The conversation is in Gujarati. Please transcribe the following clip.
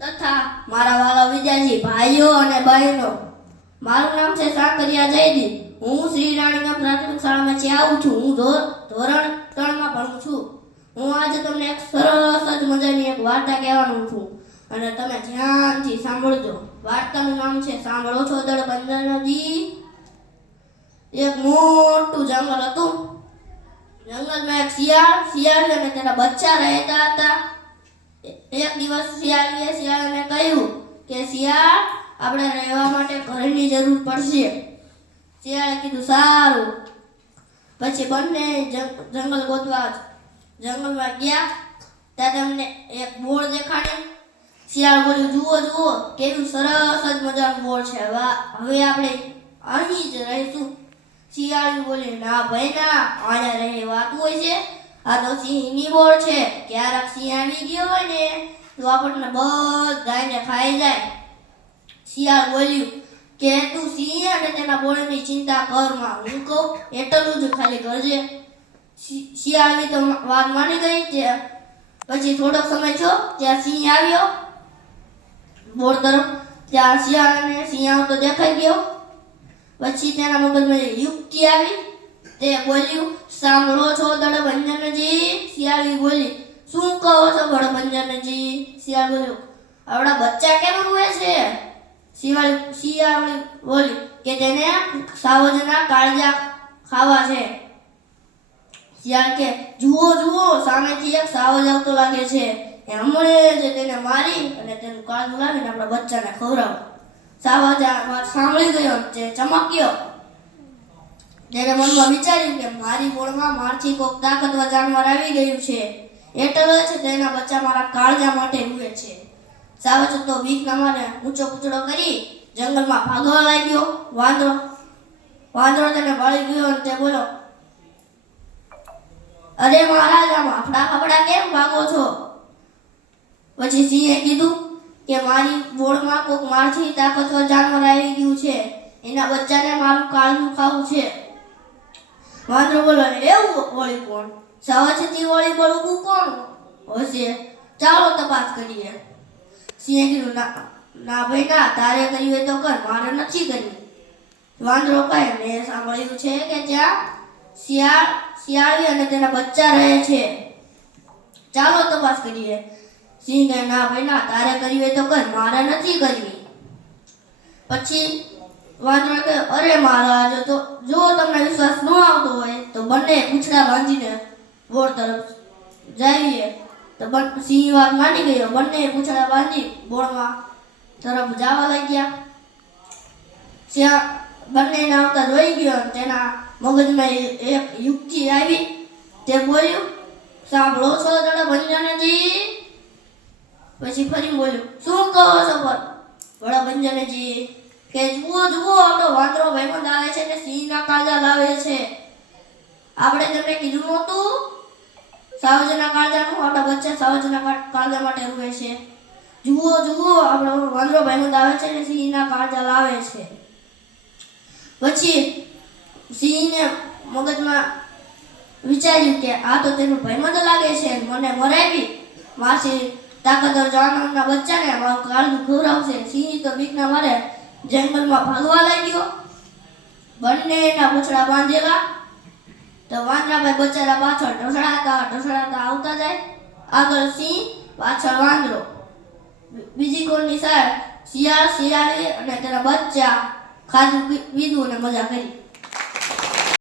તથા મારા વાલા વિદ્યાર્થી ભાઈઓ અને બહેનો, મારું નામ છે સાકરિયા જયદીપ. હું શ્રી રાણીના પ્રાથમિક શાળામાંથી આવું છું. હું ધોરણ 3 માં ભણું છું. હું આજે તમને એક સરસ જ મજાની એક વાર્તા કહેવાનું છું અને તમે ધ્યાનથી સાંભળજો. વાર્તાનું નામ છે સાંભળો છો દળબંધનજી. એક મોટું જંગલ હતું. જંગલમાં એક શિયાળ અને તેના બચ્ચા રહેતા હતા. એક દિવસ શિયાળે કહ્યું કે શિયાળ, આપણે રહેવા માટે ઘરની જરૂર પડશે. શિયાળે કીધું સારું. પછી બંને જંગલ ગોતવા જંગલમાં ગયા. ત્યાં તેમને એક બોર દેખાડી. શિયાળ બોલ્યું, જુઓ જુઓ કેવું સરસ જ મજાનું બોર છે, હવે આપણે અહીં જ રહીશું. શિયાળી બોલી, ના ભાઈ ના, અહીંયા રહેવાતું હોય છે. આ તો સિંહની બોર છે. ક્યારેક સિંહ આવી ગયો હોય ને તો આપણને બધાને ખાઈ જાય. શિયાળ બોલ્યું કે તું સિંહ અને તેના બોરની ચિંતા કરમાં, હું કહું એટલું જ ખાલી કરજે. શિયાળની તો વાત માની ગઈ. પછી થોડોક સમય થયો, ત્યાં સિંહ આવ્યો બોર તરફ. ત્યાં શિયાળ અને સિંહ આવતો દેખાઈ ગયો. પછી તેના મગજમાં યુક્તિ આવી. તે બોલ્યું, સાંભળો છો દળભંજનજી? શિયાળી બોલી, શું કહો છો દળભંજનજી? શિયાળ બોલ્યું, આવડા બચ્ચા કેમ રૂએ છે? શિયાળી બોલી કે તેને સાવજના કાળજા ખાવા છે. શિયાળ કે, જુઓ જુઓ, સામેથી એક સાવજ આવતો લાગે છે. હમણાં જ તેને મારી અને તેનું કાળજું લાવીને આપણા બચ્ચાને ખવડાવો. સાવજ આ વાત સાંભળી ગયો, તે ચમક્યો. તેને મનમાં વિચાર્યું કે મારી બોળમાં મારથી કોઈક તાકતવર જાનવર આવી ગયું છે, એટલે જ તેના બચ્ચા મારા કાળજા માટે રૂએ છે. સાવજ તો બીકના મારે ઊંચો કૂચડો કરી જંગલમાં ભાગવા લાગ્યો. વાંદરો તેને ભાળી ગયો અને તે બોલો, અરે મહારાજ, આમ ફફડા કેમ ભાગો છો? પછી સિંહે કીધું કે મારી બોળમાં કોઈક મારથી તાકતવર જાનવર આવી ગયું છે, એના બચ્ચાને મારું કાળજું ખાવું છે. વાંદરો બોલો, એવું વળી કોણ? સાવજથી વળી બળવું કોણ હશે? ચાલો તપાસ કરીએ. સિંહે કીધું, ના ભાઈ ના, તારે કર્યું હોય તો કર, મારે નથી કર્યું. વાંદરો કહે, મેં સાંભળ્યું છે કે જ્યાં શિયાળી અને તેના બચ્ચા રહે છે, ચાલો તપાસ કરીએ. સિંહ કહે, ના ભાઈ ના, તારે કરવી હોય તો કર, મારે નથી કરવી. પછી વાંદરો કહે, અરે મહારાજ, તો જો તમને વિશ્વાસ ન આવતો હોય તો બંને પૂંછડા બાંધીને બોર તરફ જઈએ. તો સિંહ વાત માની ગયો. બંને પૂંછડા બાંધી બોરમાં તરફ જવા લાગ્યા. શિયાળ બંનેને આવતા જોઈ ગયો. તેના મગજમાં એક યુક્તિ આવી. તે બોલ્યું, સાંભળો છો દળભંજનજી? પછી ફરી બોલ્યું, શું કહો છો દળભંજનજી? કે જુઓ જુઓ, આપણો વાંદરો ભાઈબંધ આવે છે ને સિંહના કાળજા લાવે છે. આપણે તમને કીધું નહોતું સાવજના કાળજાનું? આપણા બચ્ચા સાવજના કાળજા માટે રૂએ છે. જુઓ જુઓ, આપણો વાંદરો ભાઈબંધ આવે છે ને સિંહના કાળજા લાવે છે. પછી સિંહને મગજમાં વિચાર્યું કે આ તો તેનું ભાઈબંધ લાગે છે, મને મરાવી મારથી તાકતવર જાનવરના બચ્ચાને મારું કાળજું ખવડાવશે. સિંહ તો બીકના મારે જંગલમાં ભાગવા લાગ્યો. બંનેના પૂંછડા બાંધેલા. તો વાંદરાભાઈ બચારા પાછળ ઢસડાતા આવતા જાય. આગળ સિંહ, પાછળ વાંદરો. બીજી કોરની સાઈડ શિયાળી અને તેના બચ્ચા ખાધું પીધું અને મજા કરી.